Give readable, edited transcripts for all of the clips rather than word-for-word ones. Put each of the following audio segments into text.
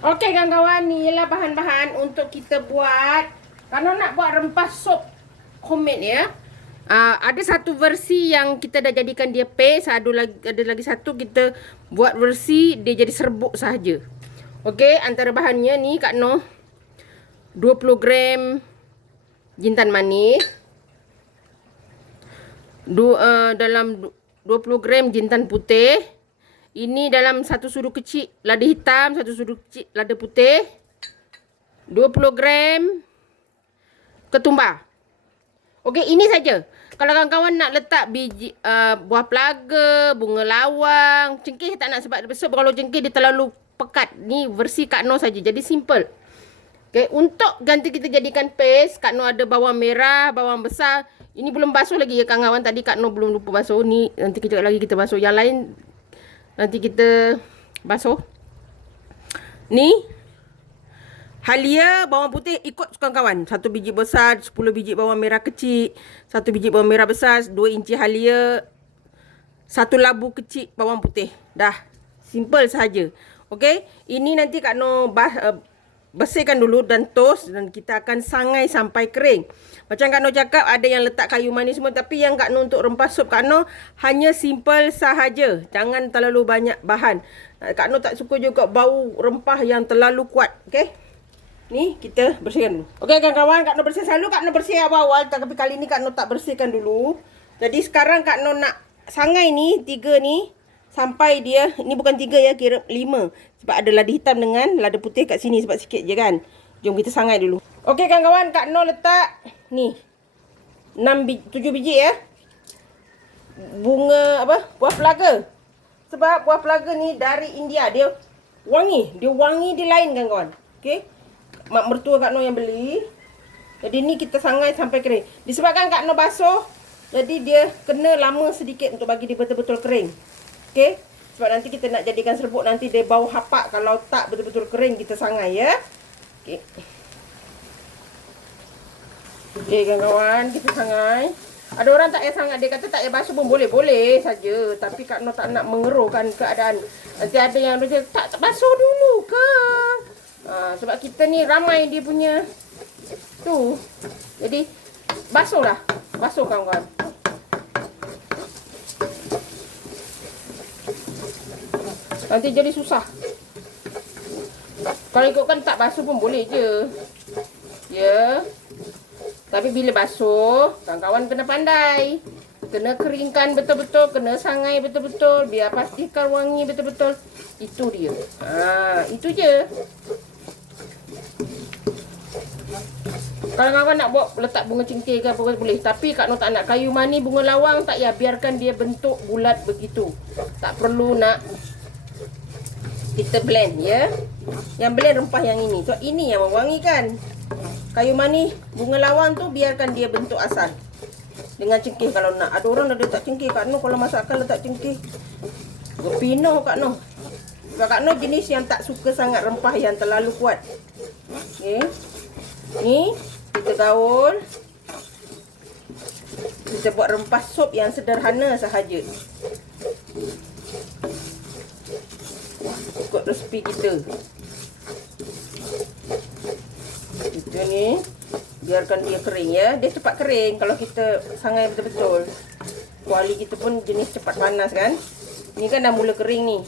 Okey kawan-kawan, ni ialah bahan-bahan untuk kita buat. Kalau nak buat rempah sup homemade ya. Ada satu versi yang kita dah jadikan dia paste, ada lagi satu kita buat versi dia jadi serbuk sahaja. Okey, antara bahannya ni Kak Noh 20 gram jintan manis. Dalam 20 gram jintan putih. Ini dalam satu sudu kecil lada hitam, satu sudu kecil lada putih. 20 gram ketumbar. Okey, ini saja. Kalau kawan-kawan nak letak biji buah pelaga, bunga lawang, cengkeh tak nak sebab besar. Kalau cengkeh dia terlalu pekat. Ni versi Kak Noh saja. Jadi simple. Okey, untuk ganti kita jadikan paste, Kak Noh ada bawang merah, bawang besar. Ini belum basuh lagi ya kawan-kawan. Tadi Kak Noh belum lupa basuh. Ni nanti kejap lagi kita basuh. Yang lain nanti kita basuh. Ni halia bawang putih ikut kawan-kawan. 1 biji besar, 10 biji bawang merah kecil, 1 biji bawang merah besar, 2 inci halia, 1 labu kecil bawang putih. Dah. Simple sahaja. Okey, ini nanti Kak Noh bersihkan dulu dan toast dan kita akan sangai sampai kering. Macam Kak Noh cakap ada yang letak kayu manis semua, tapi yang Kak Noh untuk rempah sup Kak Noh hanya simple sahaja. Jangan terlalu banyak bahan. Kak Noh tak suka juga bau rempah yang terlalu kuat. Okey. Ni kita bersihkan dulu. Okey kawan-kawan, Kak Noh bersih selalu Kak Noh bersih awal-awal, tapi kali ni Kak Noh tak bersihkan dulu. Jadi sekarang Kak Noh nak sangai ni 3 ni sampai dia, ni bukan 3 ya, kira 5. Sebab ada lada hitam dengan lada putih kat sini, sebab sikit je kan. Jom kita sangai dulu. Okey kawan-kawan, Kak Noh letak ni 7 biji ya. Bunga buah pelaga. Sebab buah pelaga ni dari India, dia wangi. Dia lain kawan-kawan. Okey. Mak mertua Kak Noh yang beli. Jadi ni kita sangai sampai kering. Disebabkan Kak Noh basuh, jadi dia kena lama sedikit untuk bagi dia betul-betul kering. Okey. Sebab nanti kita nak jadikan serbuk, nanti dia bau hapak kalau tak betul-betul kering kita sangai ya. Okey. Okey kawan-kawan, kita sangai. Ada orang tak payah sangat, dia kata tak payah basuh pun boleh saja. Tapi Kak Noh tak nak mengeruhkan keadaan. Nanti ada yang dia tak basuh dulu ke? Sebab kita ni ramai dia punya tu. Jadi basuhlah. Basuh kawan-kawan. Nanti jadi susah. Kalau ikutkan tak basuh pun boleh je. Ya. Tapi bila basuh, kawan-kawan kena pandai. Kena keringkan betul-betul, kena sangai betul-betul, biar pastikan wangi betul-betul. Itu dia. Itu je. Kalau kawan nak buat letak bunga cengkeh ke apa boleh. Tapi Kak Noh tak nak kayu manis, bunga lawang tak payah, biarkan dia bentuk bulat begitu. Tak perlu nak kita blend ya. Yang blend rempah yang ini. So ini yang mewangikan. Kayu manis, bunga lawang tu biarkan dia bentuk asal. Dengan cengkeh kalau nak. Ada orang dah letak cengkeh. Kak Noh kalau masakan letak cengkeh, berpinoh Kak Noh. Sebab Kak Noh jenis yang tak suka sangat rempah yang terlalu kuat. Okey. Ni kita gaul. Kita buat rempah sup yang sederhana sahaja. Ikut resipi kita. Kita ni biarkan dia kering ya. Dia cepat kering kalau kita sangai betul-betul. Kuali kita pun jenis cepat panas kan. Ni kan dah mula kering ni.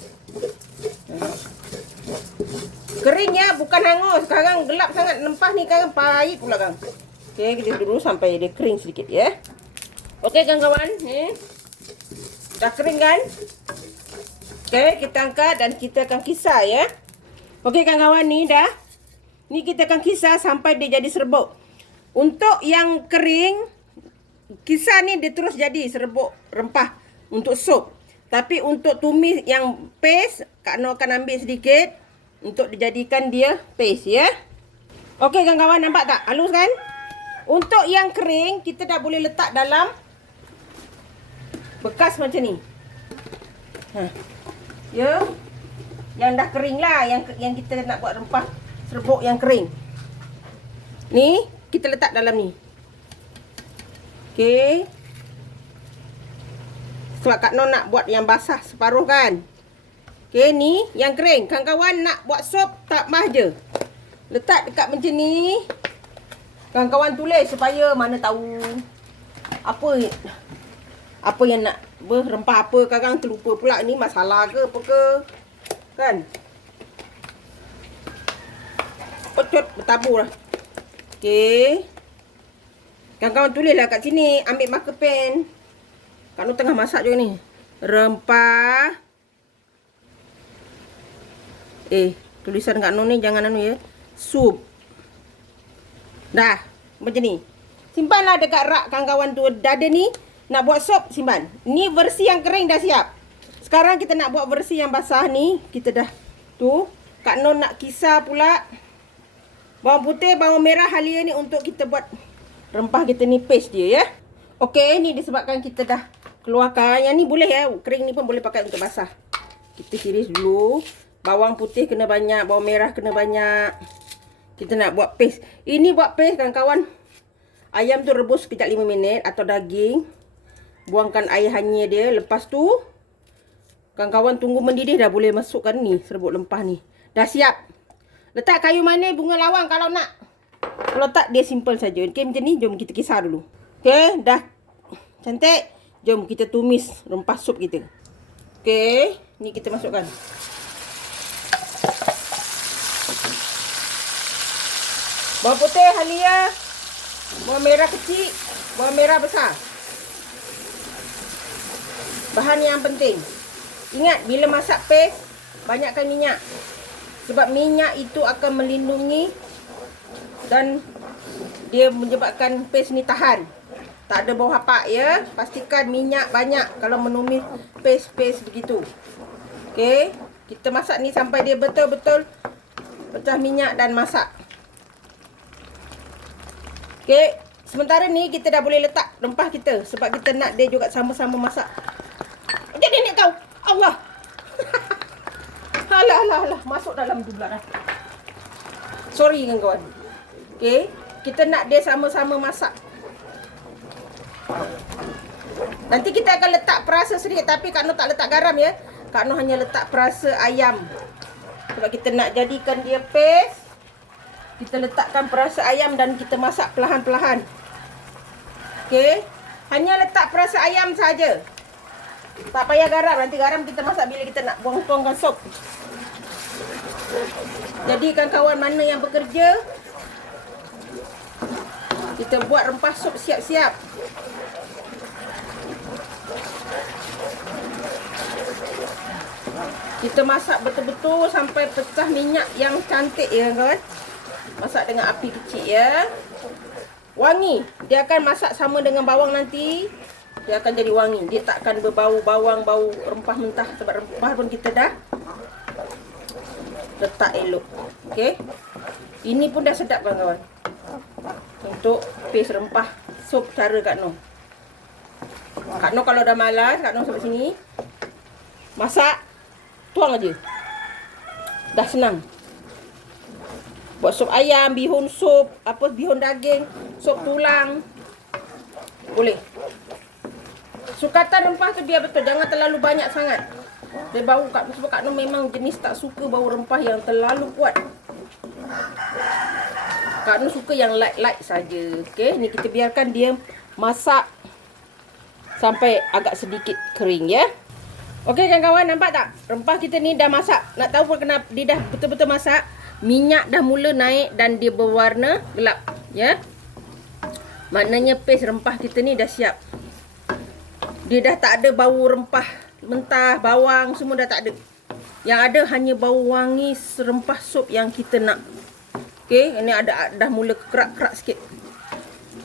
Kering ya, bukan hangus. Sekarang gelap sangat. Lempah ni kan pahit pula kan. Okey, kita dulu sampai dia kering sedikit ya. Okey kawan-kawan, ni dah kering kan? Okey, kita angkat dan kita akan kisar ya. Okey kawan-kawan, ni dah. Ni kita akan kisar sampai dia jadi serbuk. Untuk yang kering, kisar ni dia terus jadi serbuk rempah untuk sup. Tapi untuk tumis yang paste, Kak Noh akan ambil sedikit untuk dijadikan dia paste ya. Okey kawan-kawan, nampak tak? Halus kan? Untuk yang kering, kita dah boleh letak dalam bekas macam ni. Ya. Yang dah kering lah, yang kita nak buat rempah serbuk yang kering. Ni kita letak dalam ni. Okey. Sebab Kak Noh nak buat yang basah separuh kan. Okay, ni yang kering. Kawan-kawan nak buat sup tak mah je. Letak dekat macam ni. Kawan-kawan tulis supaya mana tahu apa yang nak rempah apa. Kadang terlupa pula ni masalah ke apa ke. Kan? Pecut bertabur lah. Okay. Kawan-kawan tulis lah kat sini. Ambil marker pen. Kak Nur tengah masak juga ni. Rempah. Tulisan Kak Nur ni jangan anu ya. Sup. Dah. Macam ni. Simpanlah dekat rak kawan-kawan tu. Dah ada ni. Nak buat sup, simpan. Ni versi yang kering dah siap. Sekarang kita nak buat versi yang basah ni. Kita dah. Tu. Kak Nur nak kisar pula. Bawang putih, bawang merah, halia ni untuk kita buat rempah kita ni paste dia ya. Okey, ni disebabkan kita dah keluarkan. Yang ni boleh ya. Kering ni pun boleh pakai untuk basah. Kita tiris dulu. Bawang putih kena banyak. Bawang merah kena banyak. Kita nak buat paste. Ini buat paste kawan-kawan. Ayam tu rebus sekejap 5 minit. Atau daging. Buangkan air hanyir dia. Lepas tu. Kawan-kawan tunggu mendidih dah boleh masukkan ni. Serbuk lempah ni. Dah siap. Letak kayu manis bunga lawang kalau nak. Kalau tak dia simple saja. Okey macam ni. Jom kita kisar dulu. Okey dah cantik. Jom kita tumis rempah sup kita. Okey. Ni kita masukkan. Bawang putih halia. Bawang merah kecil. Bawang merah besar. Bahan yang penting. Ingat bila masak paste. Banyakkan minyak. Sebab minyak itu akan melindungi. Dan dia menyebabkan paste ni tahan. Tak ada bau hapak ya. Pastikan minyak banyak kalau menumis paste-paste begitu. Okey. Kita masak ni sampai dia betul-betul pecah minyak dan masak. Okey. Sementara ni kita dah boleh letak rempah kita. Sebab kita nak dia juga sama-sama masak. Dia nenek kau. Allah. Alah. Masuk dalam tu pula dah. Sorry kawan-kawan. Okey. Kita nak dia sama-sama masak. Nanti kita akan letak perasa sedikit. Tapi Kak Nur tak letak garam ya. Kak Nur hanya letak perasa ayam. Sebab kita nak jadikan dia paste. Kita letakkan perasa ayam dan kita masak perlahan-perlahan. Okey. Hanya letak perasa ayam saja. Tak payah garam. Nanti garam kita masak bila kita nak tuangkan sup. Jadi kawan-kawan mana yang bekerja, kita buat rempah sup siap-siap. Kita masak betul-betul sampai pecah minyak yang cantik ya kawan. Masak dengan api kecil ya. Wangi. Dia akan masak sama dengan bawang nanti. Dia akan jadi wangi. Dia tak akan berbau bawang, bau rempah mentah. Sebab rempah pun kita dah letak elok. Okey. Ini pun dah sedap kawan-kawan. Untuk paste rempah sup cara Kak Nur. Kak Nur kalau dah malas, Kak Nur sampai sini. Masak. Tuang aja. Dah senang. Buat sup ayam, bihun sup, bihun daging, sup tulang. Boleh. Sukatan rempah tu biar betul. Jangan terlalu banyak sangat. Dia bau sebab Kak Nur memang jenis tak suka bau rempah yang terlalu kuat. Kak Nur suka yang light-light saja. Okey, ni kita biarkan dia masak sampai agak sedikit kering ya. Okey kawan-kawan, nampak tak? Rempah kita ni dah masak. Nak tahu kenapa dia dah betul-betul masak? Minyak dah mula naik dan dia berwarna gelap ya. Maknanya paste rempah kita ni dah siap. Dia dah tak ada bau rempah mentah, bawang semua dah tak ada. Yang ada hanya bau wangi rempah sup yang kita nak. Okey, ini dah mula kerak-kerak sikit.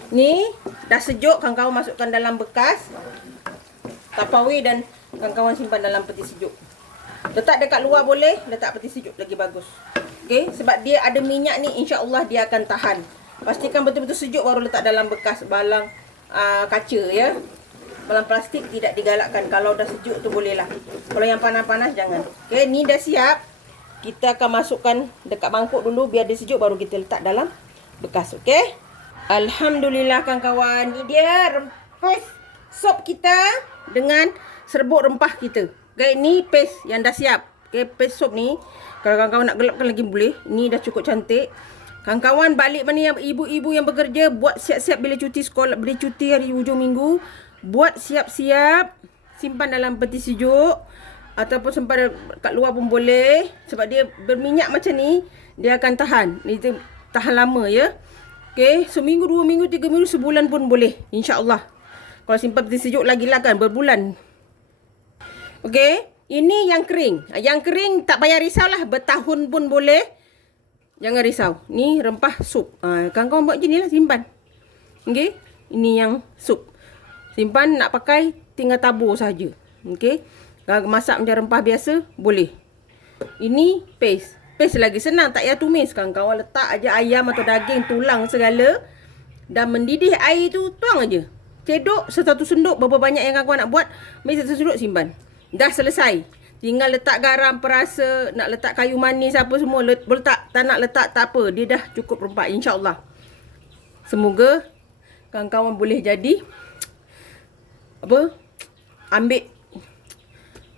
Ni dah sejuk, kawan-kawan masukkan dalam bekas Tupperware dan kawan-kawan simpan dalam peti sejuk. Letak dekat luar boleh, letak peti sejuk lagi bagus. Okey, sebab dia ada minyak ni, insya-Allah dia akan tahan. Pastikan betul-betul sejuk baru letak dalam bekas balang kaca ya. Balang plastik tidak digalakkan. Kalau dah sejuk tu boleh lah. Kalau yang panas-panas jangan. Okey, ni dah siap. Kita akan masukkan dekat mangkuk dulu biar dia sejuk baru kita letak dalam bekas. Okey. Alhamdulillah kawan-kawan. Ni dia rempah sup kita dengan serbuk rempah kita. Okey, ni paste yang dah siap. Okay, paste sup ni. Kalau kawan-kawan nak gelapkan lagi boleh. Ni dah cukup cantik. Kawan-kawan balik mana yang ibu-ibu yang bekerja, buat siap-siap bila cuti sekolah, bila cuti hari hujung minggu. Buat siap-siap. Simpan dalam peti sejuk. Ataupun simpan kat luar pun boleh. Sebab dia berminyak macam ni, dia akan tahan. Dia tahan lama ya. Okay, seminggu, 2 minggu, 3 minggu, sebulan pun boleh. InsyaAllah. Kalau simpan peti sejuk lagi lah kan, berbulan. Okay, ini yang kering. Yang kering tak payah risau lah, bertahun pun boleh. Jangan risau. Ni rempah sup. Kawan-kawan buat macam ni lah, simpan. Okay, ini yang sup. Simpan, nak pakai, tinggal tabur saja. Okay, kalau masak macam rempah biasa, boleh. Ini paste. Paste lagi senang, tak payah tumis. Kawan-kawan letak aja ayam atau daging, tulang segala. Dan mendidih air tu, tuang aja. Cedok satu sendok, berapa banyak yang kawan-kawan nak buat. Ambil satu sendok, simpan. Dah selesai. Tinggal letak garam, perasa, nak letak kayu manis apa semua. Letak, tak nak letak, tak apa. Dia dah cukup rempah, insyaAllah. Semoga kawan-kawan boleh jadi ambil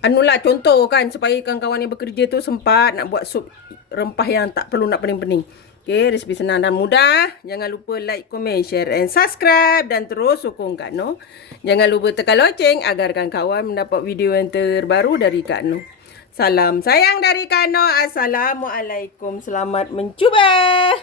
anulah contoh kan, supaya kawan-kawan yang bekerja tu sempat nak buat sup rempah yang tak perlu nak pening-pening. Okay, resipi senang dan mudah. Jangan lupa like, komen, share and subscribe. Dan terus sokong Kak Noh. Jangan lupa tekan loceng agar kawan-kawan mendapat video yang terbaru dari Kak Noh. Salam sayang dari Kak Noh. Assalamualaikum. Selamat mencuba.